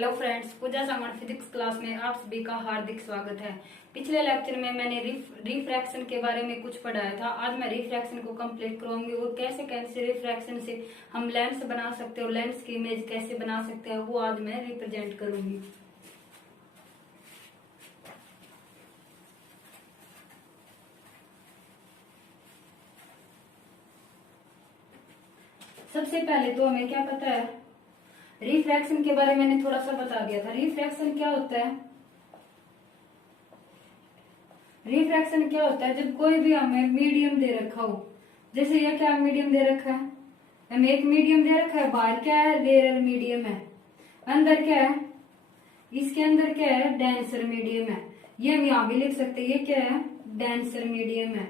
Hello friends, पूजा सामंत physics class में आप सभी का हार्दिक स्वागत है। पिछले लेक्चर में मैंने रिफ्रैक्शन के बारे में कुछ पढ़ाया था। आज मैं रिफ्रैक्शन को कंप्लीट करूंगी और कैसे कैसे रिफ्रैक्शन से हम लेंस बना सकते हैं और लेंस की इमेज कैसे बना सकते हैं वो आज मैं रिप्रेजेंट करूंगी। सबसे पहले तो हमें क्या पता है, रिफ्रैक्शन के बारे में मैंने थोड़ा सा बता दिया था। रिफ्रैक्शन क्या होता है? रिफ्रैक्शन क्या होता है जब कोई भी हमें मीडियम दे रखा हो। जैसे ये क्या मीडियम दे रखा है, हमें एक मीडियम दे रखा है। बाहर क्या है? रेयर मीडियम है। अंदर क्या है? इसके अंदर क्या है? डेंसर मीडियम है। ये हम यहाँ भी लिख सकते हैं, ये क्या है? डेंसर मीडियम है।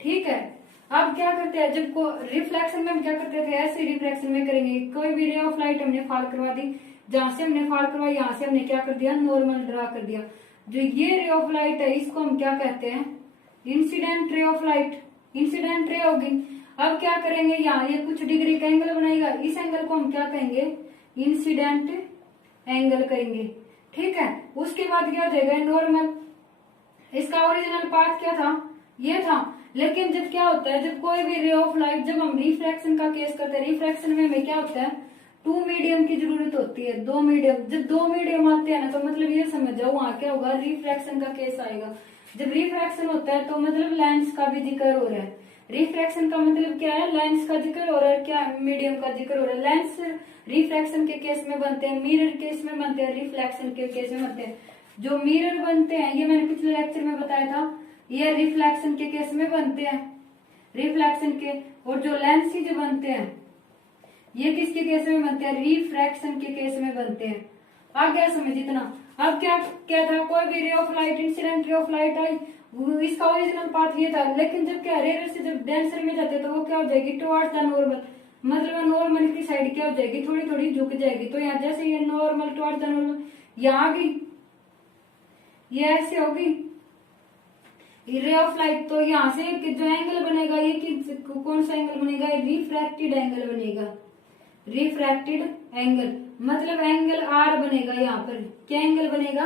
ठीक है। अब क्या करते हैं, जब को रिफ्लेक्शन में हम क्या करते थे, ऐसे रिफ्लेक्शन में करेंगे। कोई भी रे ऑफ लाइट हमने फाल करवा दी, जहां से हमने फाल करवाई यहां से हमने क्या कर दिया? नॉर्मल ड्रा कर दिया। जो ये रे ऑफ लाइट है इसको हम क्या कहते हैं? Incident ray of light. Incident रे होगी। अब क्या करेंगे, यहाँ ये कुछ डिग्री का एंगल बनाएगा, इस एंगल को हम क्या कहेंगे? इंसिडेंट एंगल कहेंगे। ठीक है। उसके बाद क्या हो जाएगा? नॉर्मल। इसका ओरिजिनल पाथ क्या था? ये था। लेकिन जब क्या होता है, जब कोई भी रे ऑफ लाइट, जब हम रिफ्रैक्शन का केस करते हैं, रिफ्रैक्शन में हमें क्या होता है? टू मीडियम की जरूरत होती है, दो मीडियम। जब दो मीडियम आते हैं ना, तो मतलब ये समझ जाओ वहां क्या होगा? रिफ्रैक्शन का केस आएगा। जब रिफ्रैक्शन होता है तो मतलब लेंस का भी जिक्र हो रहा है। रिफ्रैक्शन का मतलब क्या है? लेंस का जिक्र हो रहा है। क्या? मीडियम का जिक्र हो रहा है। लेंस रिफ्रैक्शन के केस में बनते हैं, मिरर केस में बनते हैं, रिफ्लेक्शन के केस में बनते हैं। जो मिरर बनते हैं ये मैंने पिछले लेक्चर में बताया था, ये रिफ्लेक्शन के केस में बनते हैं, रिफ्लेक्शन के। और जो लेंस जो बनते हैं ये किसके केस में बनते हैं? रिफ्रैक्शन के केस में बनते हैं। आ गया समझ इतना? अब क्या क्या था, कोई भी ray of light, incident ray of light आई, इसका ओरिजिनल पाथ ये था। लेकिन जब क्या रेयर से जब डेंसर में जाते तो वो क्या हो जाएगी? Towards the normal. मतलब नॉर्मल की साइड क्या हो जाएगी? थोड़ी थोड़ी झुक जाएगी। तो यहाँ जैसे ये नॉर्मल टुवर्ड्स द नॉर्मल, यहाँ भी ये ऐसे होगी रे ऑफ लाइट। तो यहाँ से जो एंगल बनेगा ये कौन सा एंगल बनेगा? रिफ्रैक्टेड एंगल बनेगा। रिफ्रैक्टेड एंगल मतलब एंगल आर बनेगा। यहाँ पर क्या एंगल बनेगा?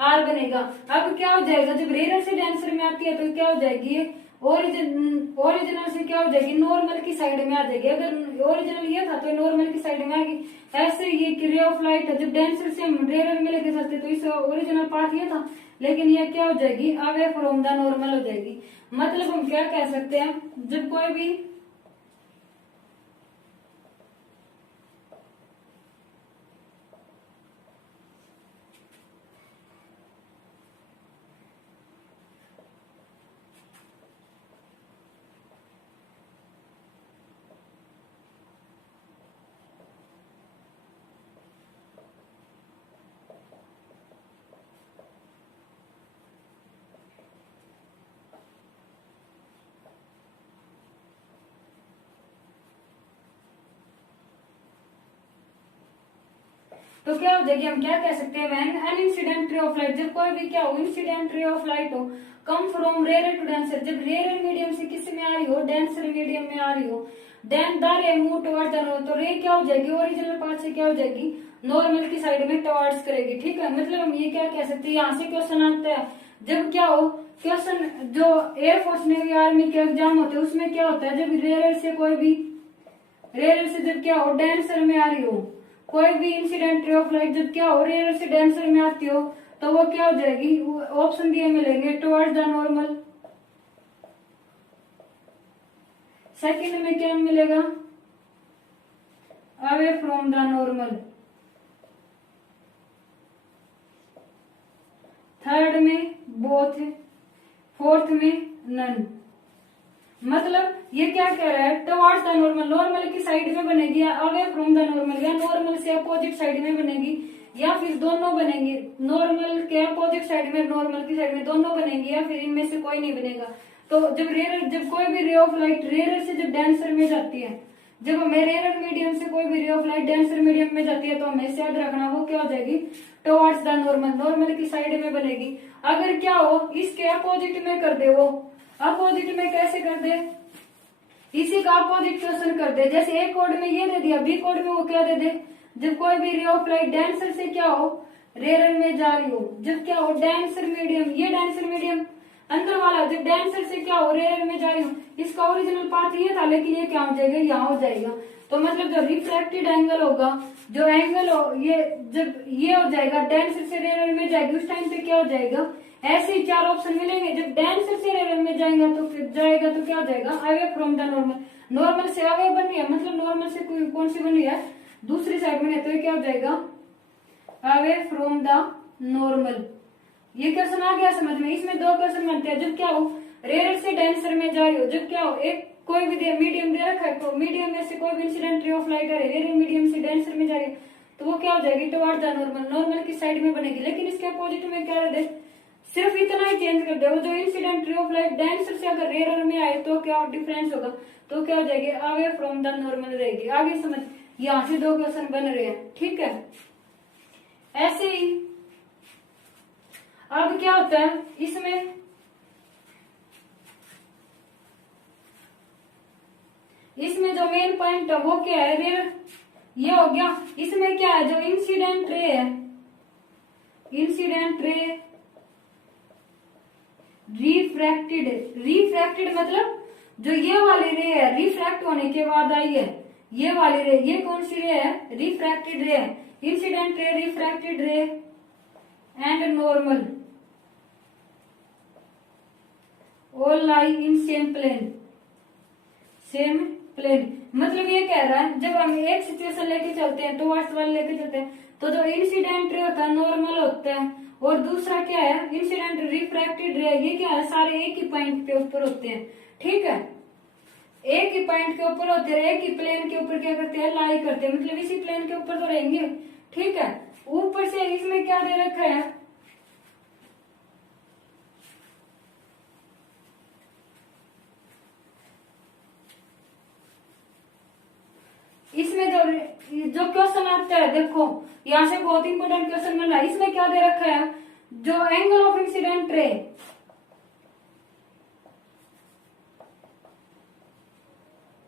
आर बनेगा। अब क्या हो जाएगा, जब रेयर से डेंसर में आती है तो क्या हो जाएगी? ये ओरिजिनल से क्या हो जाएगी? नॉर्मल की साइड में आ जाएगी। अगर ओरिजिनल ये था तो नॉर्मल की साइड में आएगी। ऐसे ये रे ऑफ लाइट है, जब डेंसर से हम रेयर में लेके चलते तो इसका ओरिजिनल पार्ट ये था, लेकिन ये क्या हो जाएगी? अवे फ्रॉम द नॉर्मल हो जाएगी। मतलब हम क्या कह सकते हैं, जब कोई भी तो क्या हो जाएगी? हम क्या कह सकते हैं? When an incident ray of light, जब कोई भी क्या हो? इंसिडेंट रे ऑफ लाइट हो, come from rare to denser, जब रेयर मीडियम से किस में आ रही हो? डेंसर मीडियम में आ रही हो। Then the ray move towards the normal, तो रे क्या हो जाएगी? ओरिजिनल पार्ट से क्या हो जाएगी? नॉर्मल की साइड में टुवर्ड्स करेगी। ठीक है। मतलब हम ये क्या कह सकते हैं, यहाँ से क्वेश्चन आता है, जब क्या हो क्वेश्चन, जो एयरफोर्स नेवी आर्मी के एग्जाम होते हैं उसमें क्या होता है, जब रेयर से कोई भी रेयर से जब क्या हो? डेंसर में आ रही हो, कोई भी इंसिडेंट रे ऑफ लाइट जब क्या हो? रेयर से डेंसर में आती हो तो वो क्या हो जाएगी? ऑप्शन दिए मिलेंगे, टुवर्ड्स द नॉर्मल। सेकंड में क्या मिलेगा? Away from the normal. Third में बोथ। फोर्थ में नन। मतलब ये क्या कह रहा है? टुवर्ड्स द नॉर्मल, नॉर्मल की साइड में बनेगी, या अवे फ्रॉम द नॉर्मल, या नॉर्मल से अपोजिट साइड में बनेगी, या फिर दोनों बनेंगे। नॉर्मल के अपोजिट साइड में, नॉर्मल की साइड में दोनों बनेंगे, या फिर इनमें से कोई नहीं बनेगा। तो जब कोई भी रे ऑफ लाइट रेयर से जब डेंसर में जाती है, जब हमें रेयर मीडियम से कोई भी ray of light denser medium में जाती है तो हमें याद रखना वो क्या हो जाएगी? टुवर्ड्स द नॉर्मल, नॉर्मल की साइड में बनेगी। अगर क्या हो इसके अपोजिट में कर दे, वो अपोजिट में कैसे कर दे? इसी का अपोजिट क्वेश्चन कर दे। जैसे ए कोड में ये दे दिया, बी कोड में वो क्या दे दे? जब कोई भी रे ऑफ लाइट डेंसर से क्या हो, रेयर में जा रही हो, जब क्या हो डेंसर मीडियम, ये डेंसर मीडियम अंदर वाला, जब डेंसर से क्या हो रेयर में जा रही हो, इसका ओरिजिनल पाथ ये था, लेकिन ये क्या हो जाएगा, यहाँ हो जाएगा। तो मतलब जो रिफ्रैक्टेड एंगल होगा, जो एंगल हो ये, जब ये हो जाएगा डेंसर से रेयर में जाएगी, उस टाइम पे क्या हो जाएगा, ऐसे ही चार ऑप्शन मिलेंगे। जब डेंसर से रेयर में जाएगा तो क्या हो जाएगा, away from the normal, normal से अवे बन रही है, मतलब नॉर्मल से कौन सी बन रही है, दूसरी साइड में, तो ये क्या हो जाएगा, अवे फ्रॉम द नॉर्मल। ये क्वेश्चन आ गया समझ में। इसमें दो क्वेश्चन बनते हैं, जब क्या हो रेयर से डेंसर में जा रही हो, जब क्या हो एक कोई भी मीडियम दे रखा है, तो मीडियम में से कोई भी इंसिडेंट रे ऑफ लाइट है, रेयर मीडियम से डेंसर में जा रही है, तो वो क्या हो जाएगी, टुवर्ड द नॉर्मल, नॉर्मल की साइड में बनेगी। लेकिन इसके अपोजिट में क्या दे, सिर्फ इतना ही चेंज कर दे, वो जो incident ray of light denser से अगर रेयर में आए तो क्या डिफरेंस होगा, तो क्या हो जाएगी, अवे फ्रॉम द नॉर्मल रहेगी। आगे समझ, यहाँ से दो क्वेश्चन बन रहे हैं, ठीक है। ऐसे ही अब क्या होता है इसमें जो मेन पॉइंट है वो क्या है, रेयर, ये हो गया। इसमें क्या है, जो इंसिडेंट रे है, इंसिडेंट रे रिफ्रैक्टेड मतलब जो ये वाली रे है रिफ्रैक्ट होने के बाद आई है, ये वाली रे, ये कौन सी रे है, रिफ्रैक्टेड रे है। Incident ray, refracted ray and normal all lie in same plane, same plane. मतलब ये कह रहा है, जब हम एक सिचुएशन लेके चलते हैं, टुवर्ड्स वाले लेके चलते हैं, तो जो इंसिडेंट रे होता है नॉर्मल होता है, और दूसरा क्या है इंसिडेंट रिफ्रैक्टेड रे, ये क्या है, सारे एक ही पॉइंट पे ऊपर होते हैं, ठीक है, एक ही पॉइंट के ऊपर होते हैं, एक ही प्लेन के ऊपर क्या करते हैं, लाई करते हैं, मतलब इसी प्लेन के ऊपर तो रहेंगे, ठीक है। ऊपर से इसमें क्या दे रखा है, इसमें जो क्वेश्चन आता है, देखो यहाँ से बहुत इंपोर्टेंट क्वेश्चन मिल रहा है। इसमें क्या दे रखा है, जो angle of incident ray,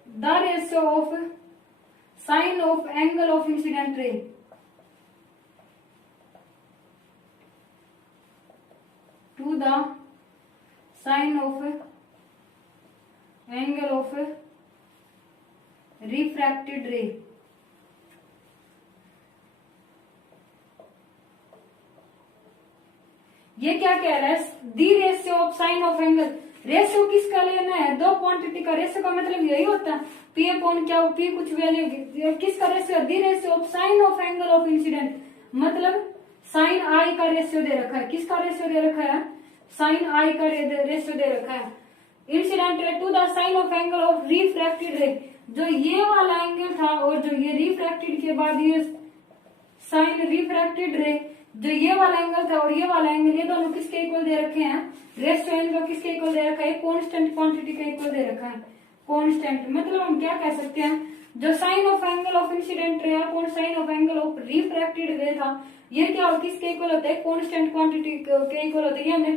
the ratio of sine of angle of incident ray to the sine of angle of refracted ray. ये क्या कह रहा है, the ratio of sine of angle, ratio किसका लेना है, दो क्वांटिटी का रेशियो का मतलब यही होता है, पी अपॉन क्या, पी कुछ वैल्यू, किसका ratio, the ratio of sine of angle of incident, मतलब साइन आई का रेशियो दे रखा है, किसका रेशियो दे रखा है, साइन आई का रेशियो दे रखा है, incident ray to the sine of angle of refracted ray, जो ये वाला एंगल था और जो ये रिफ्रैक्टेड के बाद ये साइन रिफ्रैक्टेड रे, जो ये वाला एंगल था और ये वाला एंगल, ये दोनों किसके इक्वल दे रखे हैं, रेशियो इनका किसके इक्वल दे रखा है, कांस्टेंट क्वांटिटी का इक्वल दे रखा है, कांस्टेंट। मतलब हम क्या कह सकते हैं, जो sine of angle of incident ray और sine of angle of refracted ray था, ये क्या किसके इक्वल होता है, कांस्टेंट क्वांटिटी के इक्वल होता है, ये हमने।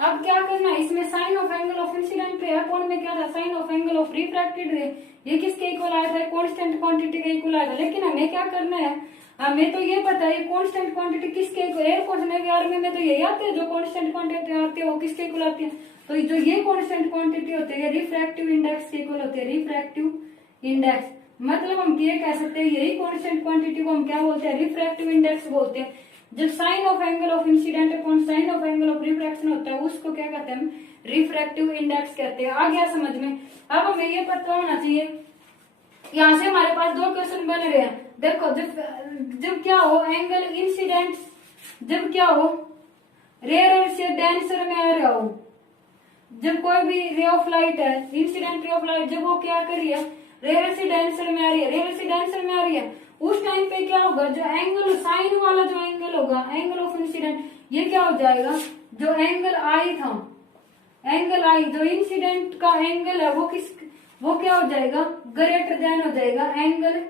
अब क्या करना है, इसमें sine of angle of incident ray कौन में क्या था, sine of angle of refracted ray, ये किसके इक्वल आया था, कांस्टेंट क्वांटिटी के इक्वल आया था। लेकिन हमें क्या करना है, हमें तो ये पता है कांस्टेंट क्वांटिटी किसके इक्वल, एयर क्वेश्चन के आर्मी में तो यही आते हैं, जो कांस्टेंट क्वांटिटी आती है वो किसके इक्वल आती है, तो जो ये कांस्टेंट क्वांटिटी होती है रिफ्रैक्टिव इंडेक्स के इक्वल होती है, रिफ्रैक्टिव इंडेक्स। मतलब हम ये कह सकते हैं यही कांस्टेंट क्वांटिटी को हम क्या बोलते हैं, रिफ्रैक्टिव इंडेक्स बोलते हैं। जब sine of angle of incident upon sine of angle of refraction होता है उसको क्या कहते हैं, रिफ्रैक्टिव इंडेक्स कहते हैं। आ गया समझ में। अब हमें ये पता होना चाहिए, यहाँ से हमारे पास दो क्वेश्चन बन रहे हैं। देखो जब क्या हो एंगल इंसिडेंट, जब क्या हो रेयर से डेंसर में आ रहा हो, जब कोई भी रे ऑफ लाइट है, इंसिडेंट रे ऑफ लाइट, जब वो क्या करी है रेयर से डेंसर में आ रही है, रेयर से डेंसर में आ रही है, उस टाइम पे क्या होगा, जो एंगल साइन वाला जो एंगल होगा, एंगल ऑफ इंसिडेंट, ये क्या हो जाएगा, जो एंगल आई था, एंगल आई जो इंसिडेंट का एंगल है वो क्या हो जाएगा, ग्रेटर देन हो जाएगा एंगल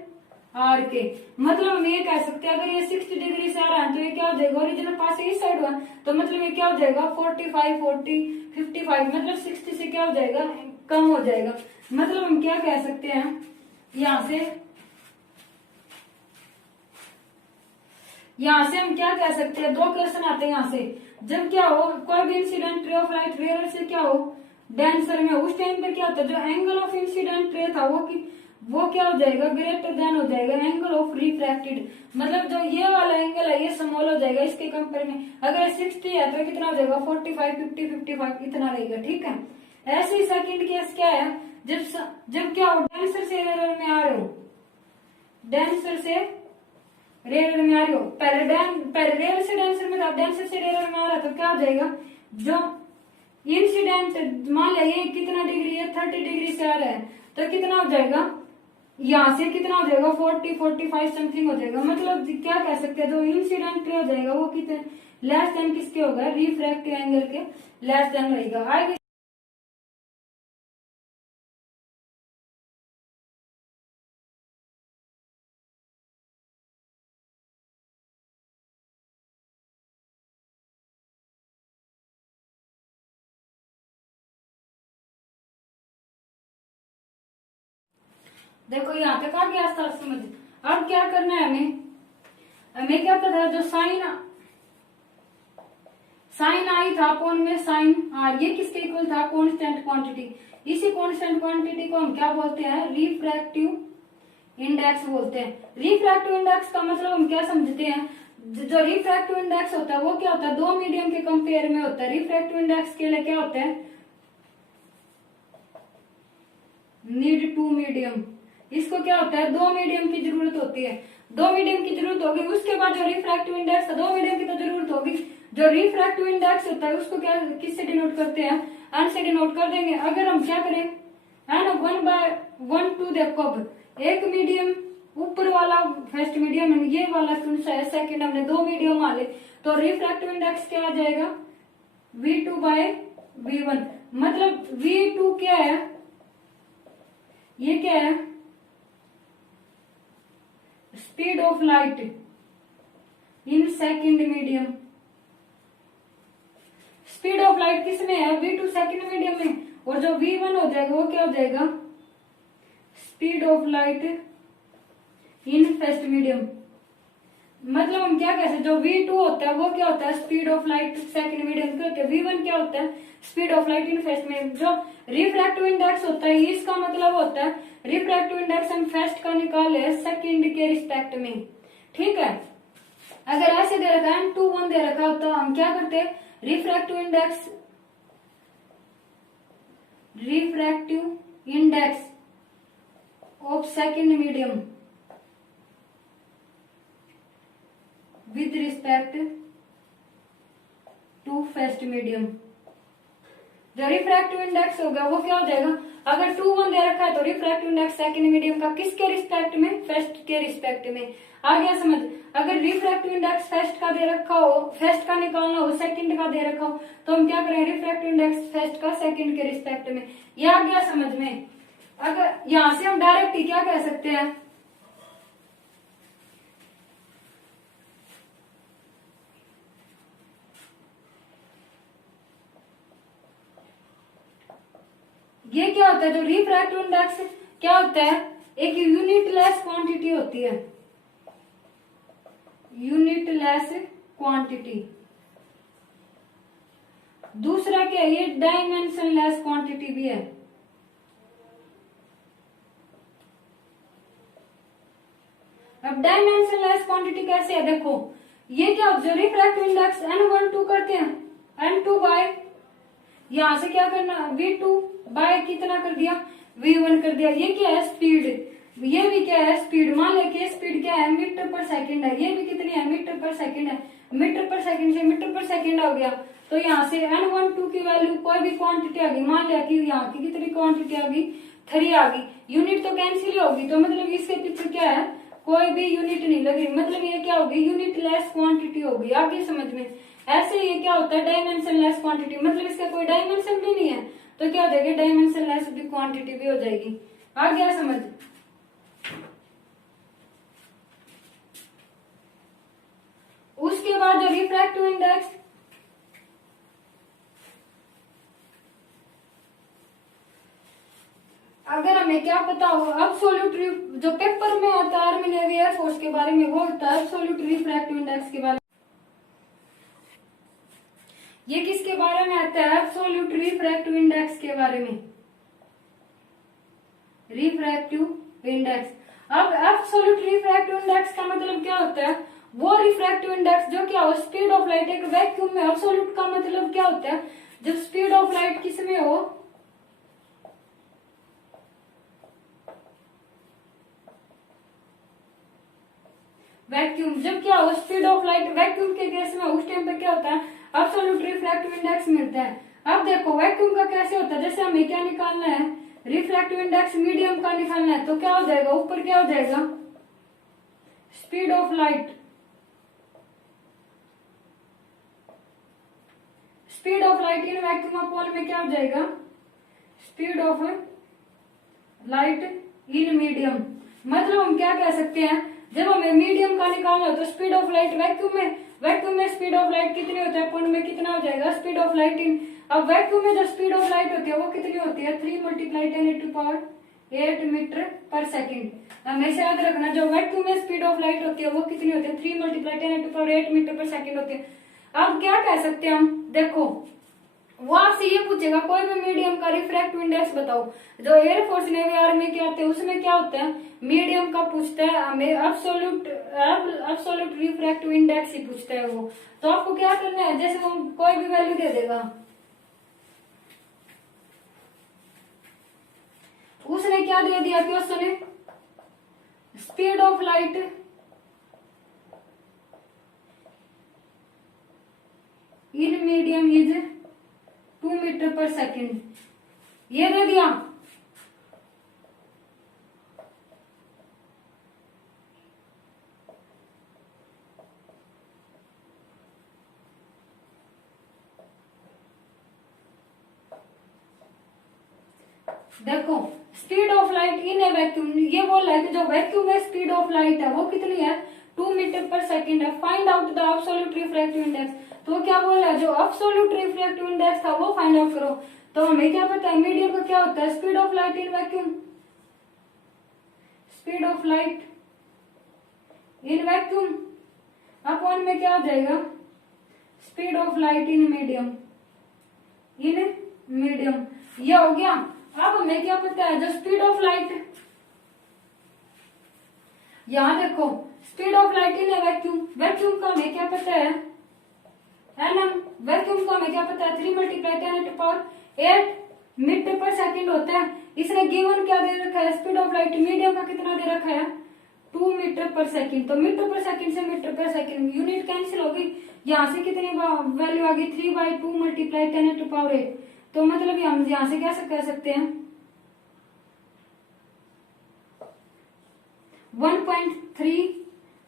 आर के। मतलब हम ये कह सकते हैं अगर ये 60 डिग्री से आ रहा है तो ये क्या हो जाएगा, ओरिजिनल पास से इस साइड हुआ तो मतलब ये क्या हो जाएगा 45, 40, 55, मतलब 60 से क्या हो जाएगा, कम हो जाएगा। मतलब हम क्या कह सकते हैं यहाँ से, यहाँ से हम क्या कह सकते हैं, दो क्वेश्चन आते हैं यहाँ से। जब क्या हो, कोई भी incident ray of light rare से क्या हो डेंसर में, उस टाइम पे क्या होता है, जो एंगल ऑफ इंसिडेंट रे था वो क्या हो जाएगा, ग्रेटर देन हो जाएगा एंगल ऑफ रिफ्रैक्टेड। मतलब जो ये वाला एंगल है ये स्मॉल हो जाएगा इसके कंपेयर में। अगर 60 है तो कितना हो जाएगा 45, 50, 55 इतना रहेगा। ठीक है, ऐसे ही सेकंड केस क्या है, जब क्या हो डेंसर से रेयर में आ रहे हो, डेंसर से रेयर में आ रही हो, पहले रेयर से डेंसर में था, डेंसर से रेयर में आ रहा तो क्या हो जाएगा, जो इंसिडेंट मान लिया ये कितना डिग्री है 30 डिग्री से आ रहा है तो कितना हो जाएगा, यहाँ से कितना हो जाएगा 40, 45 समथिंग हो जाएगा। मतलब क्या कह सकते हैं, जो इंसिडेंट हो जाएगा वो कितने लेस देन किसके होगा, रिफ्रैक्टिव एंगल के लेस देन रहेगा। आगे देखो यहाँ तक आ गया आस्था समझ। अब क्या करना है हमें क्या पता है, जो साइन आई था कौन में साइन आर, ये किसके इक्वल था, कांस्टेंट क्वांटिटी। इसी कांस्टेंट क्वांटिटी को हम क्या बोलते हैं, रिफ्रैक्टिव इंडेक्स बोलते हैं। रिफ्रैक्टिव इंडेक्स का मतलब हम क्या समझते हैं, जो रिफ्रैक्टिव इंडेक्स होता है वो क्या होता है, दो मीडियम के कंपेयर में होता है। रिफ्रैक्टिव इंडेक्स के लिए क्या होता है, नीड टू मीडियम। इसको क्या होता है, दो मीडियम की जरूरत होती है। दो मीडियम की जरूरत होगी, उसके बाद जो रिफ्रैक्टिव इंडेक्स है, दो मीडियम की तो जरूरत होगी। जो रिफ्रैक्टिव इंडेक्स होता है उसको क्या किससे डिनोट करते हैं, एन से डिनोट कर देंगे। अगर हम क्या करें, एन 1/1 देखो, अब एक मीडियम ऊपर वाला फर्स्ट मीडियम, ये वाला सेकंड, हमने दो मीडियम वाले, तो रिफ्रैक्टिव इंडेक्स क्या आ जाएगा, V2/V1। मतलब V2 क्या है, ये क्या है, speed of light in second medium. Speed of light किस में है, V2 सेकंड मीडियम में, और जो V1 हो जाएगा वो क्या हो जाएगा, speed of light in first medium. मतलब हम क्या कह सकते, जो V2 होता है वो क्या होता है, speed of light second medium के होते हैं। V1 क्या होता है, speed of light in first medium. जो रिफ्रैक्टिव इंडेक्स होता है इसका मतलब होता है, रिफ्रैक्टिव इंडेक्स हम फर्स्ट का निकाले सेकंड के रिस्पेक्ट में। ठीक है, अगर ऐसे दे रखा है 2/1 दे रखा हो तो हम क्या करते हैं, refractive index of second medium with respect to first medium. जो रिफ्रैक्टिव इंडेक्स होगा वो क्या हो जाएगा, अगर 2/1 दे रखा है तो रिफ्रैक्टिव इंडेक्स सेकंड मीडियम का किसके रिस्पेक्ट में, फर्स्ट के रिस्पेक्ट में। आ गया समझ। अगर रिफ्रैक्टिव इंडेक्स फर्स्ट का दे रखा हो, फर्स्ट का निकालना हो, सेकंड का दे रखा हो, तो हम क्या करें, रिफ्रैक्टिव इंडेक्स फर्स्ट का सेकंड के रिस्पेक्ट में। यह आ गया समझ में। अगर यहां से हम डायरेक्ट ही क्या कह सकते हैं, ये क्या होता है, जो रिफ्रैक्टिव इंडेक्स क्या होता है, एक यूनिटलेस क्वांटिटी होती है, यूनिटलेस क्वांटिटी। दूसरा क्या है, ये डायमेंशनलेस क्वांटिटी भी है। अब डायमेंशनलेस क्वांटिटी कैसे है, देखो ये क्या, जो रिफ्रैक्टिव इंडेक्स N12 करते हैं, N2 बाय यहां से क्या करना, V2 बाय कितना कर दिया, V1 कर दिया। ये क्या है, स्पीड। ये भी क्या है, स्पीड। मान ले कि स्पीड क्या है, मीटर पर सेकंड है। ये भी कितनी है, मीटर पर सेकंड है। मीटर पर सेकंड से मीटर पर सेकंड हो गया, तो यहाँ से N12 की वैल्यू कोई भी क्वांटिटी आ गई, मान लिया कि यहाँ की कितनी क्वांटिटी आ गई, 3 आ गई। यूनिट तो कैंसिल होगी, तो मतलब इसके पीछे क्या है, कोई भी यूनिट नहीं लगी। मतलब ये क्या होगी, यूनिट लेस क्वांटिटी होगी। आगे समझ में। ऐसे ये क्या होता है, डायमेंशन लेस क्वांटिटी, मतलब इसका कोई डायमेंशन भी नहीं है, तो क्या हो जाएगी, डायमेंशन लेस भी क्वांटिटी भी हो जाएगी। आ गया समझ। उसके बाद जो रिफ्रैक्टिव इंडेक्स, अगर हमें क्या पता हो एब्सोल्यूट, जो पेपर में आता है आर्मी नेवी एयरफोर्स के बारे में, वो होता है एब्सोल्यूट रिफ्रैक्टिव इंडेक्स के बारे में। ये किसके बारे में आता है? एब्सोल्यूट रिफ्रैक्टिव इंडेक्स के बारे में, रिफ्रैक्टिव इंडेक्स। अब एब्सोल्यूट रिफ्रैक्टिव इंडेक्स का मतलब क्या होता है? वो रिफ्रैक्टिव इंडेक्स जो क्या हो, स्पीड ऑफ लाइट एक वैक्यूम में। एब्सोल्यूट का मतलब क्या होता है? जब स्पीड ऑफ लाइट किस में हो, वैक्यूम। जब क्या हो, स्पीड ऑफ लाइट वैक्यूम के केस में, उस टाइम पे क्या होता है? एब्सोल्यूट रिफ्रैक्टिव इंडेक्स मिलता है। अब देखो वैक्यूम का कैसे होता है, जैसे हमें क्या निकालना है, रिफ्रैक्टिव इंडेक्स मीडियम का निकालना है, तो क्या हो जाएगा, ऊपर क्या हो जाएगा, speed of light. Speed of light in vacuum upon में क्या हो जाएगा, speed of light in medium. मतलब हम क्या कह सकते हैं, जब हमें मीडियम का निकालना हो तो स्पीड ऑफ लाइट वैक्यूम में स्पीड ऑफ लाइट कितनी होता है, पॉइंट में कितना हो जाएगा, स्पीड ऑफ लाइट इन। अब वैक्यूम में जो स्पीड ऑफ लाइट होती है वो कितनी होती है, 3 × 10⁸ मीटर पर सेकेंड। हमेशा याद रखना, जो वैक्यूम में स्पीड ऑफ लाइट होती है वो कितनी होती है, 3 × 10⁸ मीटर पर सेकेंड होती है। अब क्या कह सकते हैं हम, देखो वो आपसे ये पूछेगा कोई भी मीडियम का रिफ्रैक्टिव इंडेक्स बताओ। जो एयरफोर्स नेवी आर्मी के आते हैं उसमें क्या होता है, मीडियम का पूछता है, हमें एब्सोल्यूट रिफ्रैक्टिव इंडेक्स ही पूछता है वो। तो आपको क्या करना है, जैसे वो कोई भी वैल्यू दे देगा, उसने क्या दे दिया क्वेश्चन ने, speed of light in medium is 2 metre per second, ये दे दिया। देखो speed of light in a vacuum, ये बोल रहा है कि जो वैक्यूम में स्पीड ऑफ लाइट है वो कितनी है, 2 मीटर पर सेकेंड है। Find out the absolute refractive index. तो क्या बोल रहा है, जो एब्सोल्यूट रिफ्रैक्टिव इंडेक्स था वो फाइंड आउट करो। तो हमें क्या पता है, मीडियम का क्या होता है, speed of light in vacuum, speed of light in vacuum upon में क्या हो जाएगा, speed of light in medium, in medium. ये हो गया। अब हमें क्या पता है, जो स्पीड ऑफ लाइट, यहां देखो speed of light in vacuum, vacuum का हमें क्या पता है, एनएम। वैक्यूम का हमें क्या पता है, 3 × 10⁸ मीटर पर सेकेंड होता है। इसने गिवन क्या दे रखा है, स्पीड ऑफ लाइट मीडियम का कितना दे रखा है, 2 मीटर पर सेकेंड। तो मीटर पर सेकेंड से metre per second unit cancel होगी, यहाँ से कितनी वैल्यू आ गई, 3/2 × 10⁸। तो मतलब हम यहाँ से क्या कह सकते हैं, 1.3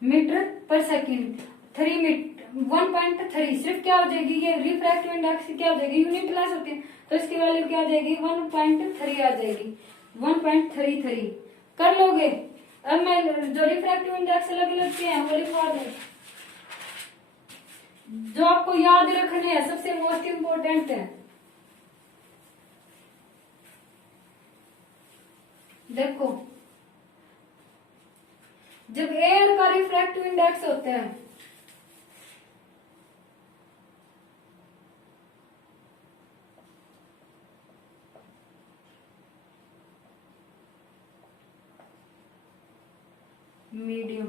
मीटर पर सेकेंड। 1.3 सिर्फ क्या हो जाएगी, ये रिफ्रैक्टिव इंडेक्स क्या हो जाएगी, यूनिट लेस होती है, तो इसकी वैल्यू क्या आ जाएगी, 1.3 आ जाएगी, 1.33 कर लोगे। अब मैं जो रिफ्रैक्टिव इंडेक्स अलग अलग के हैं वो लिखवा दूं, जो आपको याद रखने हैं, सबसे मोस्ट इंपोर्टेंट है। देखो जब एयर का रिफ्रैक्टिव इंडेक्स होता है, मीडियम,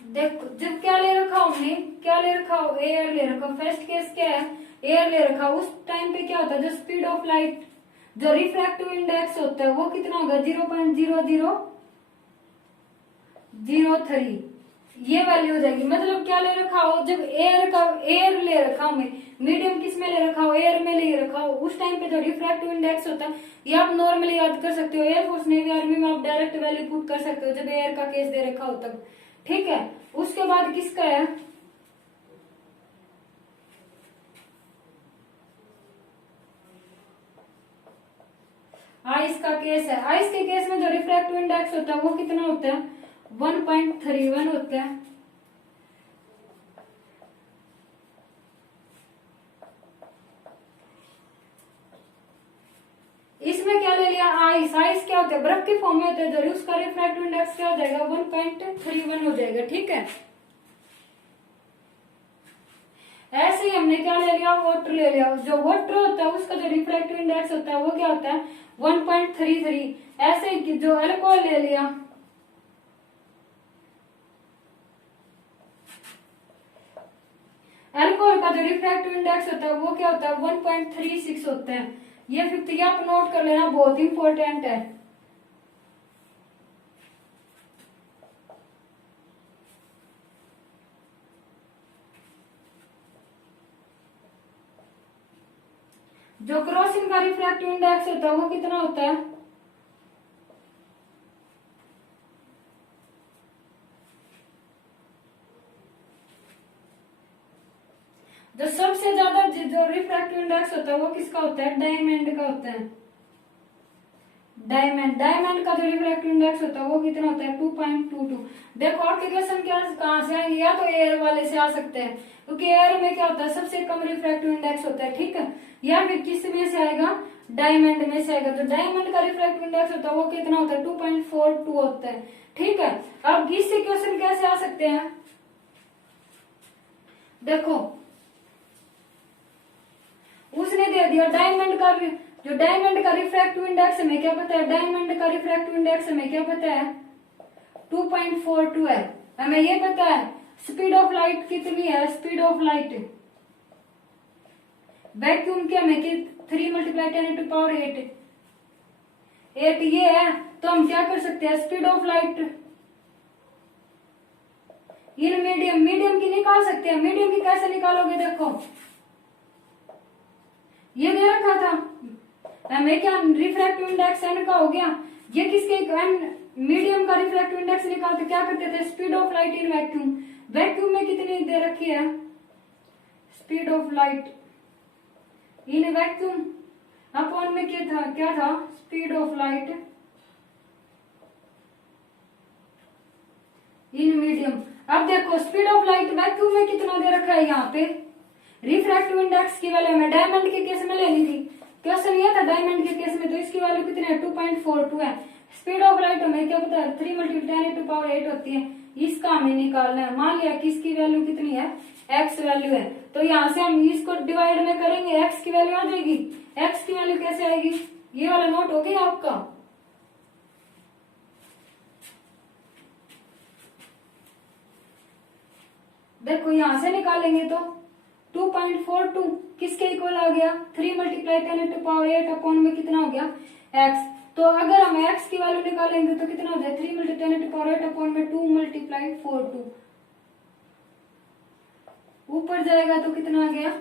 देखो जब क्या ले रखा हमने, क्या ले रखा हो, एयर ले रखा। फर्स्ट केस क्या है, एयर ले रखा, उस टाइम पे क्या होता है, जो स्पीड ऑफ लाइट, जो रिफ्रैक्टिव इंडेक्स होता है वो कितना होगा, 0.0003, ये वैल्यू हो जाएगी। मतलब क्या ले रखा हो, जब एयर ले रखा हो, मीडियम किस में ले रखा हो, एयर में ले रखा हो, उस टाइम पे जो रिफ्रैक्टिव इंडेक्स होता है, ये आप नॉर्मली याद कर सकते हो। एयरफोर्स नेवी आर्मी में आप डायरेक्ट वैल्यू पुट कर सकते हो जब एयर का केस दे रखा हो तब, ठीक है। उसके बाद किसका है, आइस का केस है। आइस के केस में जो रिफ्रैक्टिव इंडेक्स होता है वो कितना होता है, 1.31 होता है। इसमें इसमें क्या ले लिया, आइस। आइस क्या होता है, बर्फ के फॉर्म में होता है, जरूर उसका रिफ्रैक्टिव इंडेक्स क्या हो जाएगा, 1.31 हो जाएगा। ठीक है, ऐसे ही हमने क्या ले लिया, वाटर ले लिया। जो वाटर होता है उसका जो रिफ्रैक्टिव इंडेक्स होता है वो क्या होता है, 1.33। ऐसे ही जो अल्कोहल ले लिया, अल्कोहल का जो रिफ्रैक्टिव इंडेक्स होता है वो क्या होता है, 1.36 होता है। ये 50 आप नोट कर लेना, बहुत इंपॉर्टेंट है। जो क्रोसिन का रिफ्रैक्टिव इंडेक्स होता है वो कितना होता है, जो सबसे ज्यादा जो रिफ्रैक्टिव इंडेक्स होता है वो किसका होता है, डायमंड का होता है। डायमंड का जो रिफ्रैक्टिव इंडेक्स होता है वो कितना होता है, 2.22। देखो आपके क्वेश्चन क्या कहां से आएंगे, या तो एयर वाले से आ सकते हैं, क्योंकि एयर में क्या होता है, सबसे कम रिफ्रैक्टिव इंडेक्स होता है। ठीक है, या फिर किस में से आएगा, डायमंड में से आएगा। तो डायमंड का रिफ्रैक्टिव इंडेक्स होता है वो कितना होता है, 2.42 होता है। ठीक है, अब इससे क्वेश्चन कैसे आ सकते हैं, देखो उसने दे दिया डायमंड का, जो डायमंड का रिफ्रैक्टिव इंडेक्स हमें क्या पता है, डायमंड का रिफ्रैक्टिव इंडेक्स हमें क्या पता है, 2.42 है। हमें ये पता है स्पीड ऑफ लाइट कितनी है, स्पीड ऑफ लाइट वैक्यूम की हमें 3 × 10⁸ 8 ये है। तो हम क्या कर सकते हैं, speed of light in medium की निकाल सकते हैं। मीडियम की कैसे निकालोगे, देखो ये दे रखा था हमें, क्या रिफ्रैक्टिव इंडेक्स एन का हो गया, ये किसके मीडियम का रिफ्रैक्टिव इंडेक्स निकालते क्या करते थे, speed of light in vacuum. Vacuum में कितनी दे रखी है, speed of light in vacuum upon में क्या था speed of light in medium. अब देखो स्पीड ऑफ लाइट वैक्यूम में कितना दे रखा है, यहाँ पे रिफ्रैक्टिव इंडेक्स की वैल्यू में डायमंड के केस में लेनी थी, क्वेश्चन ये था डायमंड के केस में, तो इसकी वैल्यू कितनी है, 2.42 है। स्पीड ऑफ लाइट हमें क्या पता है, 3 × 10⁸ होती है, इसका हमें निकालना है। मान लिया कि इसकी वैल्यू कितनी है, x वैल्यू है, तो यहाँ से हम इसको डिवाइड में करेंगे, x की वैल्यू आ जाएगी। x की वैल्यू कैसे आएगी, ये वाला नोट हो गया आपका। देखो यहां से निकालेंगे तो 2.42 किसके इक्वल आ गया, 3 × 10⁸ अपॉन में कितना हो गया, x। तो अगर हम x की वैल्यू निकालेंगे तो कितना हो जाए, 3 × 10⁸ अपॉन में 2 × 42 ऊपर जाएगा तो कितना आ गया,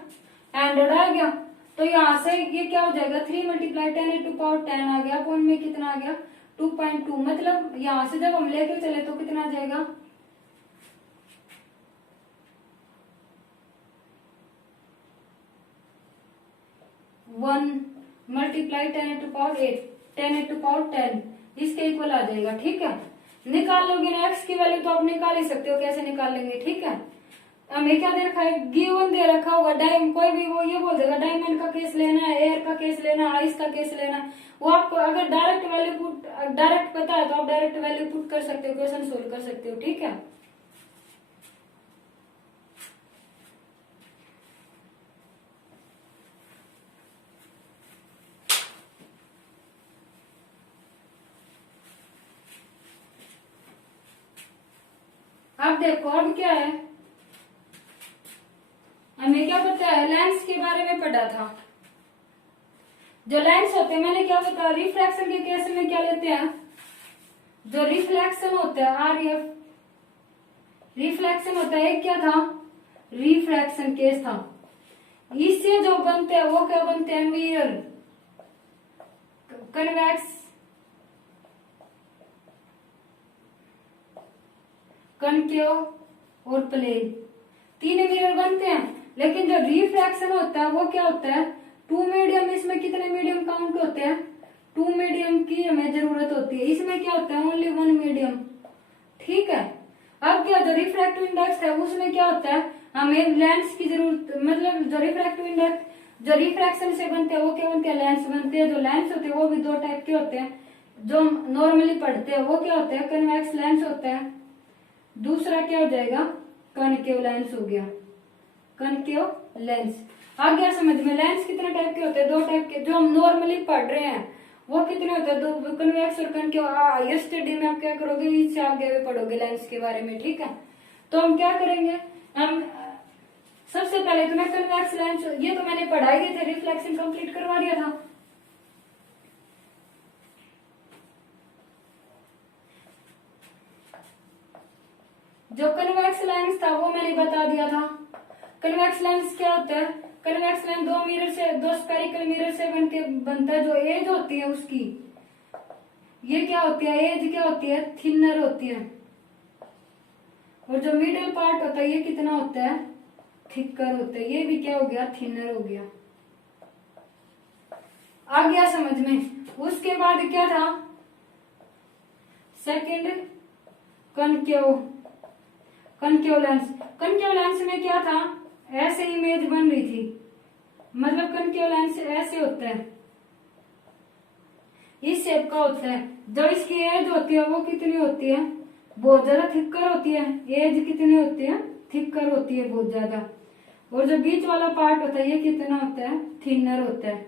100 आ गया। तो यहाँ से ये क्या हो जाएगा, 3 × 10⁻10 आ गया अपॉन में कितना आ गया, 2.2। मतलब यहाँ से जब हम लेके चले तो कितना आ जाएगा, 1 × 10⁸ इसके इक्वल आ जाएगा। ठीक है, निकाल लोगे ना x की वैल्यू तो आप निकाल ही सकते हो, कैसे निकाल लेंगे। ठीक है, हमें क्या दे रखा है, गिवन दे रखा होगा डायमंड, कोई भी वो ये बोल देगा डायमंड का केस लेना है, एयर का केस लेना है, आइस का केस लेना है, वो आपको अगर डायरेक्ट पता है तो आप डायरेक्ट वैल्यू पुट कर सकते हो, क्वेश्चन सोल्व कर सकते हो। ठीक है, अब देखो अब क्या है, हमें क्या पता है, लेंस के बारे में पढ़ा था। जो लेंस होते हैं मैंने क्या बताया, रिफ्रैक्शन के केस में क्या लेते हैं, जो रिफ्लेक्शन होता है आरएफ रिफ्लेक्शन होता है, क्या था, रिफ्रैक्शन केस था। इससे जो बनते हैं वो क्या बनते हैं, मिरर, कन्वेक्स, कनकेव और प्लेन, 3 मिरर बनते हैं। लेकिन जो रिफ्रैक्शन होता है वो क्या होता है, 2 मीडियम। इसमें कितने मीडियम काउंट होते हैं, 2 मीडियम की हमें जरूरत होती है। इसमें क्या होता है, ओनली 1 मीडियम। ठीक है, अब क्या जो रिफ्रैक्टिव इंडेक्स है उसमें क्या होता है, हमें लेंस की जरूरत, मतलब जो रिफ्रैक्टिव इंडेक्स जो रिफ्रैक्शन से बनते हैं वो क्या बनते हैं, लेंस बनते हैं। जो लेंस होते हैं वो भी दो टाइप के होते हैं, जो नॉर्मली पढ़ते हैं वो क्या होते हैं, कन्वेक्स लेंस होता है। दूसरा क्या हो जाएगा, कनकेव लेंस हो गया, कनकेव लेंस। आ गया समझ में। लेंस कितने टाइप के होते हैं, दो टाइप के। जो हम नॉर्मली पढ़ रहे हैं वो कितने होते हैं, दो, कन्वेक्स और कनकेव। ये स्टडी में आप क्या करोगे, इससे आगे भी पढ़ोगे लेंस के बारे में, ठीक है। तो हम क्या करेंगे, हम सबसे पहले तो मैं कन्वेक्स लेंस, ये तो मैंने पढ़ाई दी थे, रिफ्लेक्शन कंप्लीट करवा दिया था। जो कन्वेक्स लेंस था वो मैंने बता दिया था। कन्वेक्स लेंस क्या होता है, कन्वेक्स लेंस दो मिरर से, दो स्पेरिकल मिरर से बनता है। जो एज होती है उसकी, ये क्या होती है, एज क्या होती है, थिनर होती है। और जो मिडिल पार्ट होता है ये कितना होता है, थिकर होता है। ये भी क्या हो गया, थिनर हो गया। आ गया समझ में। उसके बाद क्या था, second concave, concave lens. Concave lens में क्या था, ऐसे इमेज बन रही थी, मतलब कनकेव लेंस ऐसे होता है, इस शेप का होता है। जो इसकी एज होती है वो कितनी होती है, बहुत ज्यादा थिकर होती है। एज कितनी होती है, थिकर होती है बहुत ज्यादा। और जो बीच वाला पार्ट होता है ये कितना होता है, थिनर होता है।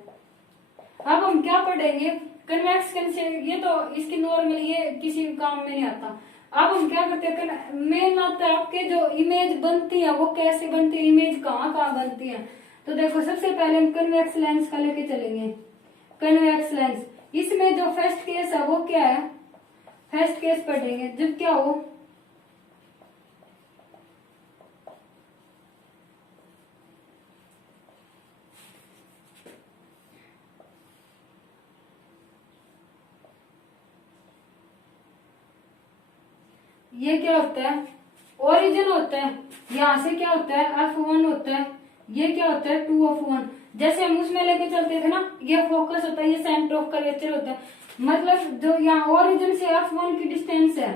अब हम क्या पढ़ेंगे, कन्वेक्स ये तो इसकी नॉर्मल, ये किसी काम में नहीं आता। अब हम क्या करते हैं, मेन आता है आपके जो इमेज बनती है वो कैसे बनती है, इमेज कहाँ कहाँ बनती है। तो देखो सबसे पहले हम कन्वेक्स लेंस का लेके चलेंगे। कन्वेक्स लेंस, इसमें जो फर्स्ट केस है वो क्या है, फर्स्ट केस पढ़ेंगे जब क्या हो, ये क्या होता है, ओरिजिन होता है। यहाँ से क्या होता है, F1 होता है। ये क्या होता है, 2 of 1। जैसे हम उसमें लेके चलते थे ना, ये फोकस होता है, ये सेंटर ऑफ कर्वेचर होता है। मतलब जो यहाँ ओरिजिन से F1 की डिस्टेंस है,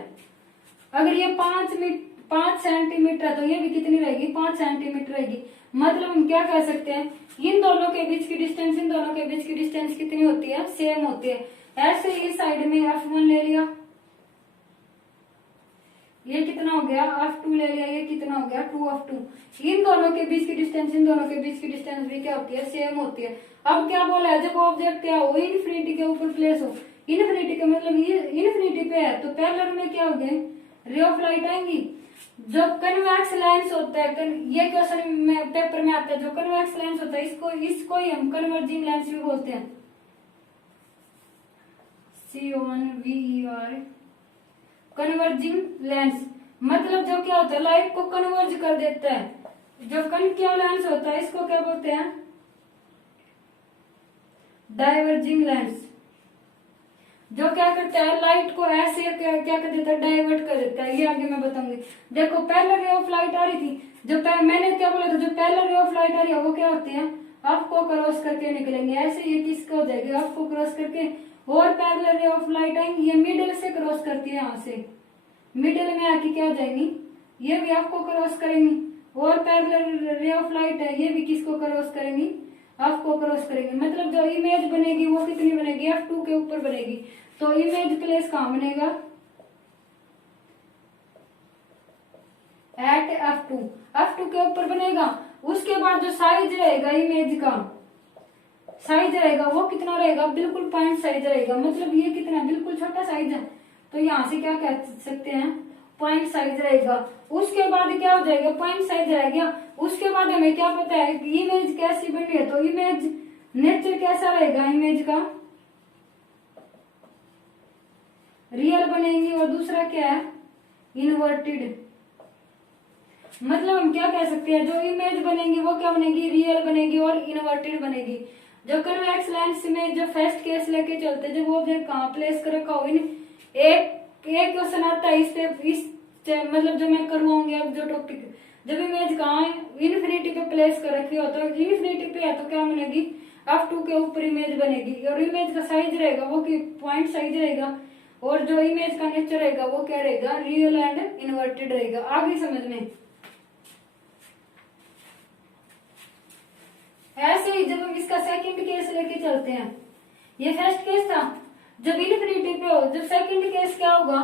अगर ये 5 सेंटीमीटर है तो ये भी कितनी रहेगी, 5 सेंटीमीटर रहेगी। मतलब हम क्या कह सकते हैं, इन दोनों के बीच की डिस्टेंस, इन दोनों के बीच की डिस्टेंस कितनी होती है, सेम होती है। ऐसे इस साइड में F1 ले लिया, ये कितना हो गया, F2 ले लिया, ये कितना हो गया, 2 of 2। इन दोनों के बीच की डिस्टेंस, इन दोनों के बीच की डिस्टेंस भी क्या होती है, सेम होती है। अब क्या बोला है, जब ऑब्जेक्ट क्या हो, इन्फिनिटी के ऊपर प्लेस हो, इन्फिनिटी का मतलब ये इन्फिनिटी पे है, तो पैरेलल में क्या हो गए, रे ऑफ लाइट आएंगी। जो कन्वेक्स लेंस होता है, ये क्वेश्चन में पेपर में आता है, जो कन्वेक्स लेंस होता है इसको ही हम कन्वर्जिंग लेंस भी बोलते हैं, CONVER, कन्वर्जिंग लेंस। मतलब जो क्या होता है, लाइट को कन्वर्ज कर देता है। जो कनकेव लेंस होता है इसको क्या बोलते हैं, डाइवर्जिंग लेंस। जो क्या करता है, लाइट को ऐसे क्या कर देता है, डाइवर्ट कर देता है। ये आगे मैं बताऊंगी। देखो पैरेलल रे ऑफ लाइट आ रही थी, जो मैंने क्या बोला था, जो पैरेलल रे ऑफ लाइट आ रही है वो क्या होती है, आपको क्रॉस करके निकलेंगे। ऐसे ये किसका हो जाएगी, आपको क्रॉस करके। और पैरेलल रे ऑफ लाइट आएंगी, ये मिडिल से क्रॉस करती है, यहाँ से मिडिल में आके क्या हो जाएंगी, ये भी आपको क्रॉस करेंगी। और पैरेलल रे ऑफ लाइट है, ये भी किसको क्रॉस करेंगी, आपको क्रॉस करेंगे। मतलब जो इमेज बनेगी वो कितनी बनेगी, F2 के ऊपर बनेगी। तो इमेज प्लेस कहाँ बनेगा, एट F2 के ऊपर बनेगा। उसके बाद जो साइज रहेगा इमेज का, साइज रहेगा वो कितना रहेगा, बिल्कुल पॉइंट साइज रहेगा। मतलब ये कितना, बिल्कुल छोटा साइज है, तो यहाँ से क्या कह सकते हैं, पॉइंट साइज रहेगा। उसके बाद क्या हो जाएगा, पॉइंट साइज रह गया। उसके बाद हमें क्या पता है कि इमेज कैसी बनी है, तो इमेज नेचर कैसा रहेगा, इमेज का रियल बनेगी। और दूसरा क्या है, इनवर्टेड। मतलब हम क्या कह सकते हैं, जो इमेज बनेगी वो क्या बनेगी, रियल बनेगी और इनवर्टेड बनेगी। जो कन्वेक्स लेंस में जो फर्स्ट केस लेके चलते, जब वो ऑब्जेक्ट कहाँ प्लेस कर रखा हो, एक क्वेश्चन आता है इस मतलब जो मैं करवाऊंगी अब जो टॉपिक, जब इमेज कहाँ है, इन्फिनिटी पे प्लेस कर रखी हो, तो इन्फिनिटी पे है तो क्या बनेगी, F2 के ऊपर इमेज बनेगी। और इमेज का साइज रहेगा वो कि पॉइंट साइज रहेगा। और जो इमेज का नेचर रहेगा वो क्या रहेगा, रियल एंड इन्वर्टेड रहेगा। आगे समझ में। ऐसे ही जब हम इसका सेकंड केस लेके चलते हैं, ये फर्स्ट केस था जब इनफिनिटी पे हो, जब सेकंड केस क्या होगा,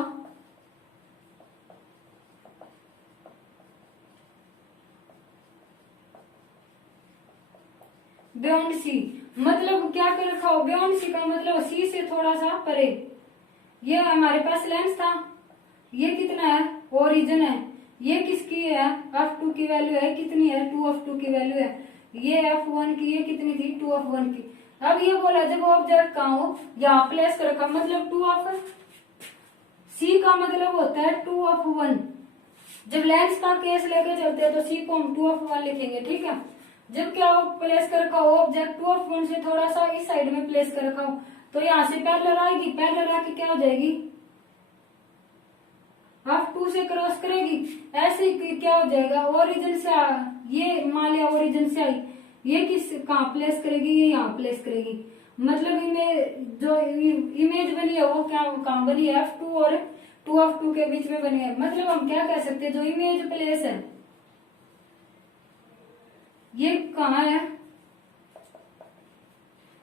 बियॉन्ड सी, मतलब क्या कर रखा हो, बियॉन्ड सी का मतलब सी से थोड़ा सा परे। ये हमारे पास लेंस था, ये कितना है, ओरिजिन है, ये किसकी है, f2 की वैल्यू है, कितनी है, 2f2 की वैल्यू है, ये f1 की, ये कितनी थी, 2f1 की। अब ये बोला जब ऑब्जेक्ट कहाँ हो, यहाँ प्लेस कर रखा, मतलब 2f c का मतलब होता है 2f1। जब लेंस का केस लेके चलते हैं तो c को हम 2f1 लिखेंगे, ठीक है। जब क्या प्लेस कर रखा हो ऑब्जेक्ट 2f1 से थोड़ा सा इस साइड में प्लेस कर रखा हो, तो यहाँ से पैरेलल आएगी, पैरेलल आके क्या हो जाएगी, f2 से क्रॉस करेगी, ऐसे ही क्या हो जाएगा, ओरिजिन से ये मान लिया ओरिजिन से आई, ये किस कहाँ प्लेस करेगी, ये यहाँ प्लेस करेगी, मतलब इमेज जो इमेज बनी है वो क्या कहाँ बनी है, f2 और 2f2 के बीच में बनी है। मतलब हम क्या कह सकते हैं, जो इमेज प्लेस है ये कहाँ है,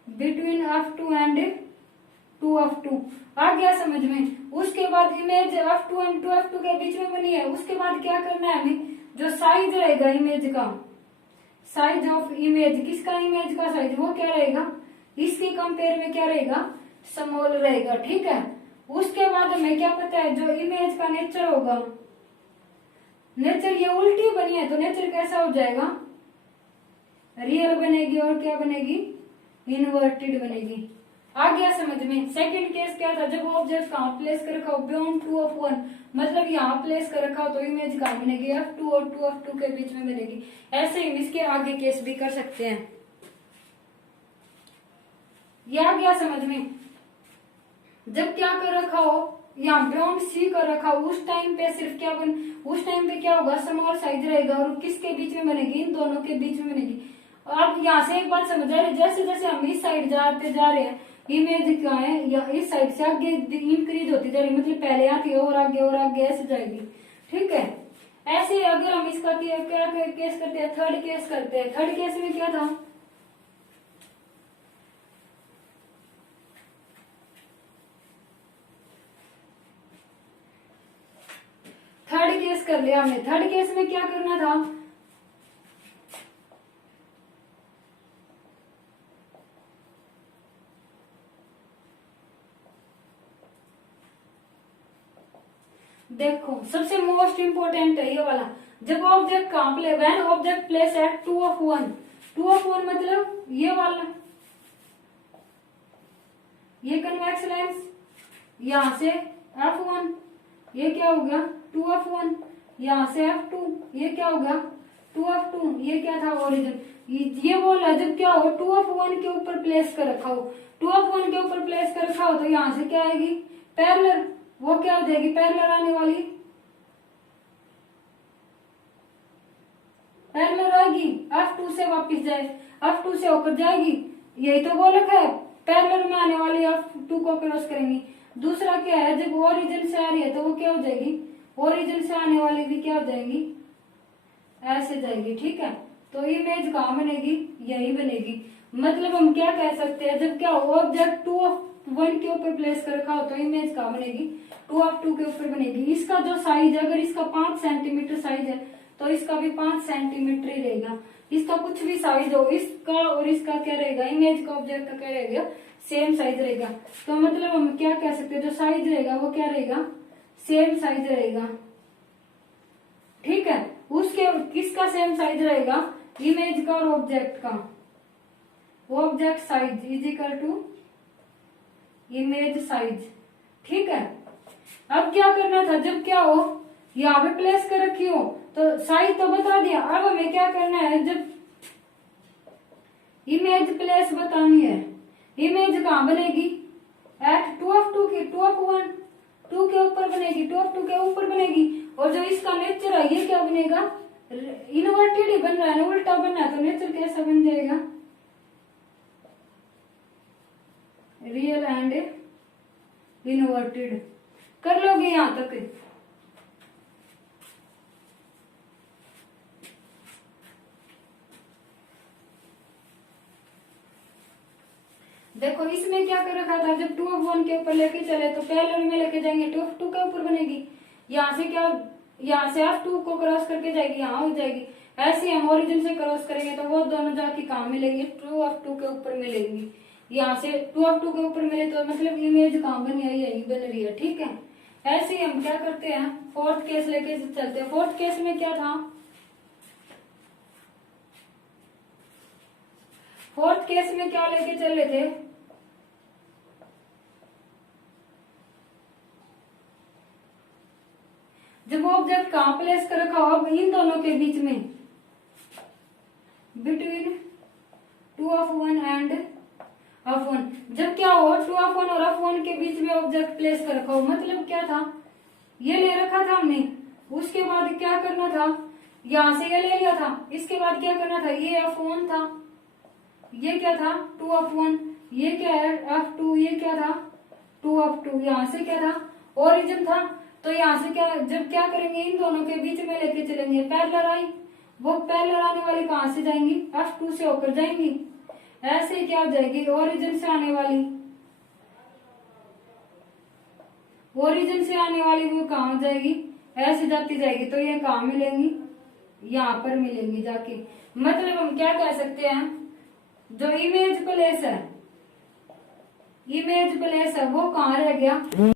बिटवीन f2 एंड 2f2। आ गया समझ में। उसके बाद इमेज f2 एंड 2f2 के बीच में बनी है, उसके बाद क्या करना है हमें, जो साइज रहेगा इमेज का, साइज ऑफ इमेज, किसका इमेज का साइज, वो क्या रहेगा, इसके कंपेयर में क्या रहेगा, स्मॉल रहेगा, ठीक है। उसके बाद हमें क्या पता है, जो इमेज का नेचर होगा, नेचर ये उल्टी बनी है तो नेचर कैसा हो जाएगा, रियल बनेगी, और क्या बनेगी, इनवर्टेड बनेगी। आ गया समझ में। सेकंड केस क्या था, जब ऑब्जेक्ट कहाँ प्लेस कर रखा हो, बियॉन्ड 2f1, मतलब यहाँ प्लेस कर रखा हो तो इमेज कहाँ बनेगी, f2 और 2f2 के बीच में बनेगी। ऐसे ही इसके आगे केस भी कर सकते हैं। ये आ गया समझ में। जब क्या कर रखा हो, यहाँ बियॉन्ड सी कर रखा हो, उस टाइम पे सिर्फ क्या उस टाइम पे क्या होगा, स्मॉल साइज रहेगा, और किसके बीच में बनेगी, इन दोनों के बीच में बनेगी। आप यहाँ से एक बात समझ आ रही, जैसे जैसे हम इस साइड जाते जा रहे हैं, इमेज क्या है, या इस साइड से आगे इंक्रीज होती जा रही, मतलब पहले आती है और आगे ऐसे जाएगी, ठीक है। ऐसे अगर हम इसका क्या केस करते हैं, थर्ड केस करते हैं। थर्ड केस में क्या था, थर्ड केस कर लिया हमने। थर्ड केस में क्या करना था, देखो सबसे मोस्ट इंपोर्टेंट है ये वाला, जब ऑब्जेक्ट कहां play, when object place at 2f1, 2f1 मतलब ये वाला, ये कन्वेक्स लेंस, यहां से f1, ये क्या हो गया 2f1, यहां से f2, ये क्या हो गया 2f2, ये क्या था ओरिजिन। ये बोला जब क्या हो 2f1 के ऊपर प्लेस कर रखा हो, 2f1 के ऊपर प्लेस कर रखा हो तो यहां से क्या आएगी, पैरेलल, वो क्या हो जाएगी, पैरेलल आने वाली, पैरेलल आएगी, f2 से वापस जाए, f2 से होकर जाएगी, यही तो वो लिखा है, पैरेलल में आने वाली f2 को क्रॉस करेंगी। दूसरा क्या है, जब ओरिजिन से आ रही है तो वो क्या हो जाएगी, ओरिजिन से आने वाली भी क्या हो जाएंगी, ऐसे जाएगी, ठीक है। तो इमेज कहाँ बनेगी, यही बनेगी। मतलब हम क्या कह सकते हैं, जब क्या हो ऑब्जेक्ट 2f1 के ऊपर प्लेस कर रखा हो तो इमेज कहाँ बनेगी, 2f2 के ऊपर बनेगी। इसका जो साइज है, अगर इसका 5 सेंटीमीटर साइज है तो इसका भी 5 सेंटीमीटर ही रहेगा। इसका कुछ भी साइज हो, इसका और इसका क्या रहेगा, इमेज का ऑब्जेक्ट का क्या रहेगा, सेम साइज रहेगा। तो मतलब हम क्या कह सकते हैं, जो साइज रहेगा वो क्या रहेगा, सेम साइज रहेगा, ठीक है। उसके किसका सेम साइज रहेगा, इमेज का और ऑब्जेक्ट का, object size is equal to image size, ठीक है। अब क्या करना था, जब क्या हो यहाँ पे प्लेस कर रखी हो तो साइज तो बता दिया, अब हमें क्या करना है, जब इमेज प्लेस बतानी है, इमेज कहाँ बनेगी, एट 2f2 की, 2f1 2 के ऊपर बनेगी, 2f2 के ऊपर बनेगी। और जो इसका नेचर है ये क्या बनेगा, इन्वर्टेड ही बन रहा है ना, उल्टा बन रहा है, तो नेचर कैसा बन जाएगा, रियल एंड इन्वर्टेड। कर लोगे यहां तक, देखो इसमें क्या कर रखा था, जब 2 of 1 के ऊपर लेके चले तो पैरेलल में लेके जाएंगे 2 of 2 के ऊपर बनेगी। यहाँ से क्या, यहाँ से F2 को क्रॉस करके जाएगी, यहाँ हो जाएगी। ऐसे हम ओरिजिन से क्रॉस करेंगे तो वो दोनों जाके कहाँ मिलेंगे, 2 of 2 के ऊपर मिलेंगी। यहाँ से 2 of 2 के ऊपर मिले तो मतलब इमेज कहाँ बनी है, यही बन रही है, ठीक है। ऐसे ही हम क्या करते हैं, फोर्थ केस लेके चलते हैं। फोर्थ केस में क्या था, फोर्थ केस में क्या लेके चल रहे थे, जब वो ऑब्जेक्ट कहां प्लेस कर रखा हो, इन दोनों के बीच में, बिटवीन 2 of 1 एंड of 1। जब क्या हो, 2 of 1 और of 1 के बीच में ऑब्जेक्ट प्लेस कर रखा हो, मतलब क्या था, ये ले रखा था हमने, उसके बाद क्या करना था, यहां से ये ले लिया था, इसके बाद क्या करना था, ये of 1 था, ये क्या था 2 of 1, ये क्या है f2, ये क्या था 2 of 2। यहाँ से क्या था, ओरिजिन था, तो यहाँ से क्या, जब क्या करेंगे, इन दोनों के बीच में लेके चलेंगे, पैरेलल आई, वो पैरेलल आने वाली कहाँ से जाएंगी, f2 से होकर जाएंगी। ऐसे क्या हो जाएगी, ओरिजिन से आने वाली, ओरिजिन से आने वाली वो कहाँ हो जाएगी, ऐसे जाती जाएगी, तो ये कहाँ मिलेंगी, यहाँ पर मिलेंगी जाके। मतलब हम क्या कह सकते हैं, जो इमेज प्लेस है, इमेज प्लेस है वो कहाँ रह गया,